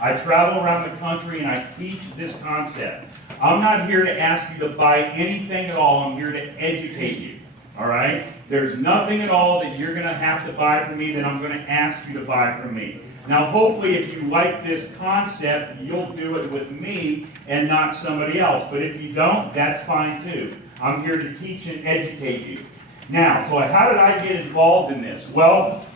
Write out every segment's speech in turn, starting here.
I travel around the country and I teach this concept. I'm not here to ask you to buy anything at all. I'm here to educate you. All right? There's nothing at all that you're going to have to buy from me that I'm going to ask you to buy from me. Now, hopefully, if you like this concept, you'll do it with me and not somebody else. But if you don't, that's fine too. I'm here to teach and educate you. Now, so how did I get involved in this? Well,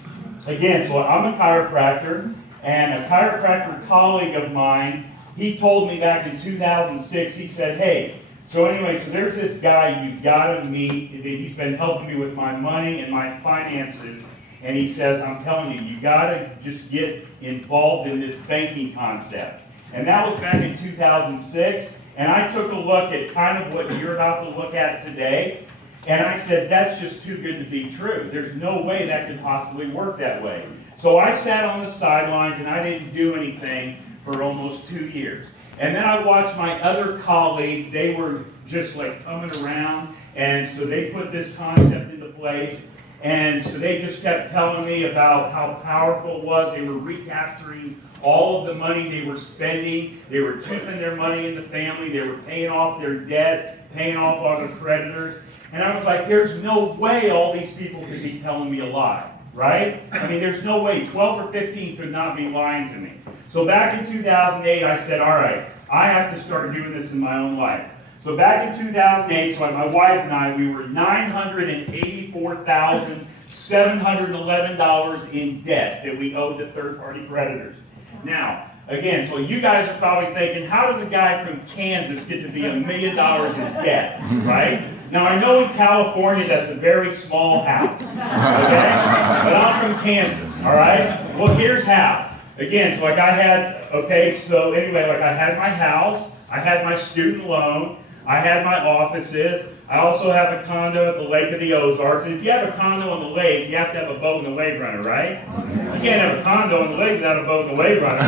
again, so I'm a chiropractor, and a chiropractor colleague of mine, he told me back in 2006, he said, hey, so anyway, so there's this guy you've got to meet. He's been helping me with my money and my finances. And he says, I'm telling you, you got to just get involved in this banking concept. And that was back in 2006. And I took a look at kind of what you're about to look at today. And I said, that's just too good to be true. There's no way that could possibly work that way. So I sat on the sidelines and I didn't do anything for almost 2 years. And then I watched my other colleagues, they were just like coming around. And so they put this concept into place. And so they just kept telling me about how powerful it was. They were recapturing all of the money they were spending. They were keeping their money in the family. They were paying off their debt, paying off all their creditors. And I was like, there's no way all these people could be telling me a lie, right? I mean, there's no way. 12 or 15 could not be lying to me. So back in 2008, I said, all right, I have to start doing this in my own life. So back in 2008, so my wife and I, we were $984,711 in debt that we owed to third-party creditors. Now, again, so you guys are probably thinking, how does a guy from Kansas get to be $1 million in debt, right? Now, I know in California that's a very small house, okay? But I'm from Kansas, all right? Well, here's how. Again, so like I had, okay, so anyway, like I had my house, I had my student loan, I had my offices. I also have a condo at the Lake of the Ozarks. And if you have a condo on the lake, you have to have a boat and a wave runner, right? You can't have a condo on the lake without a boat and a wave runner.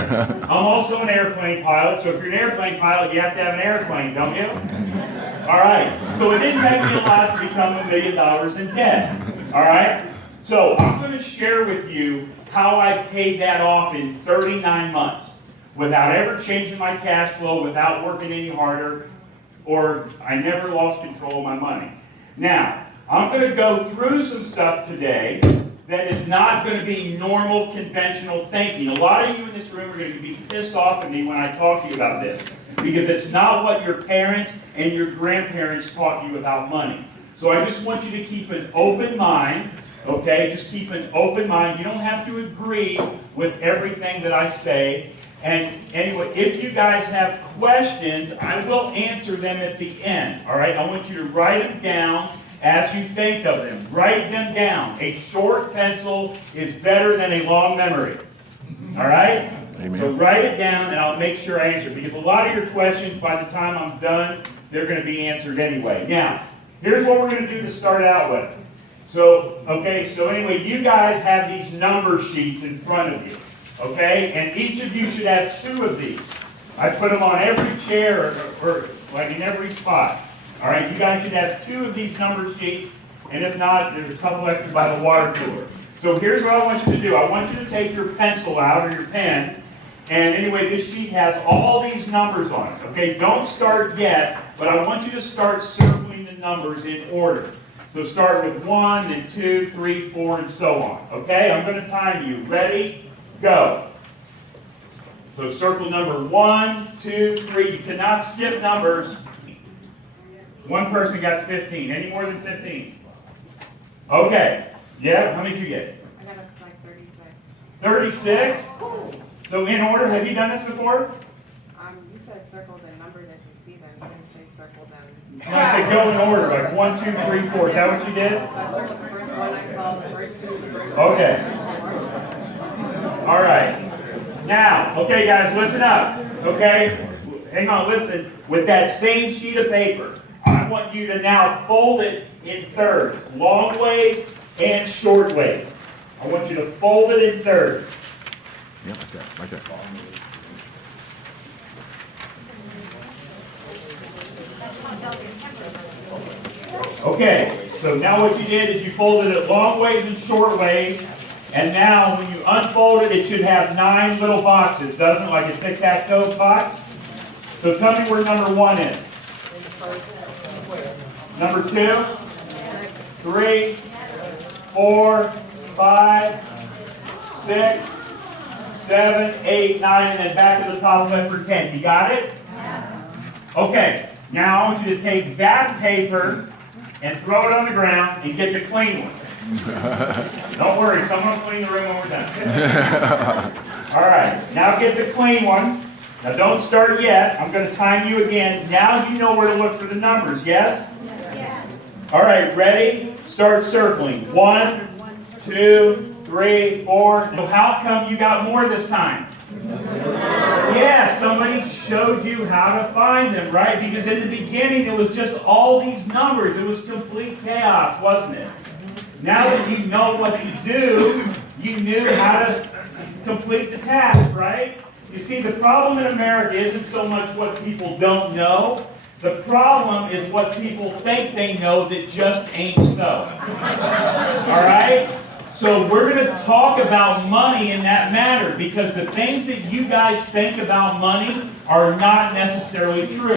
I'm also an airplane pilot, so if you're an airplane pilot, you have to have an airplane, don't you? All right. So it didn't make me allowed to become $1 million in debt. All right? So I'm going to share with you how I paid that off in 39 months without ever changing my cash flow, without working any harder, or I never lost control of my money. Now, I'm going to go through some stuff today that is not going to be normal, conventional thinking. A lot of you in this room are going to be pissed off at me when I talk to you about this, because it's not what your parents and your grandparents taught you about money. So I just want you to keep an open mind, okay? Just keep an open mind. You don't have to agree with everything that I say. And anyway, if you guys have questions, I will answer them at the end. All right? I want you to write them down as you think of them. Write them down. A short pencil is better than a long memory. All right? Amen. So write it down, and I'll make sure I answer. Because a lot of your questions, by the time I'm done, they're going to be answered anyway. Now, here's what we're going to do to start out with. So, okay, so anyway, you guys have these number sheets in front of you. Okay, and each of you should have 2 of these. I put them on every chair or like in every spot. All right, you guys should have 2 of these number sheets, and if not, there's a couple extra by the water cooler. So here's what I want you to do. I want you to take your pencil out or your pen, and anyway, this sheet has all these numbers on it. Okay, don't start yet, but I want you to start circling the numbers in order. So start with 1, then 2, 3, 4, and so on. Okay, I'm going to time you. Ready? Go. So circle number 1, 2, 3. You cannot skip numbers. One person got 15. Any more than 15? Okay. Yeah, how many did you get? I got up to like 36. 36? So in order, have you done this before? You said circle the numbers as you see them. You didn't say circle them. No, I said go in order, like 1, 2, 3, 4. Is that what you did? So I circled the first one, I saw the first 2, the first Okay. All right. Now, okay, guys, listen up. Okay? Hang on, listen. With that same sheet of paper, I want you to now fold it in thirds. Long ways and short ways. I want you to fold it in thirds. Yeah, like that, like that. Okay, so now what you did is you folded it long ways and short ways. And now when you unfold it, it should have 9 little boxes, doesn't it? Like a tic-tac-toe box? So tell me where number 1 is. Number 2, 3, 4, 5, 6, 7, 8, 9, and then back to the top left for 10. You got it? Okay, now I want you to take that paper and throw it on the ground and get the clean one. Don't worry, someone will clean the room when we're done. All right, now get the clean one. Now don't start yet. I'm going to time you again. Now you know where to look for the numbers, yes? Yes. All right, ready? Start circling. 1, 2, 3, 4. So how come you got more this time? Yeah, somebody showed you how to find them, right? Because in the beginning it was just all these numbers. It was complete chaos, wasn't it? Now that you know what to do, you knew how to complete the task, right? You see, the problem in America isn't so much what people don't know. The problem is what people think they know that just ain't so. All right? So we're going to talk about money in that matter, because the things that you guys think about money are not necessarily true.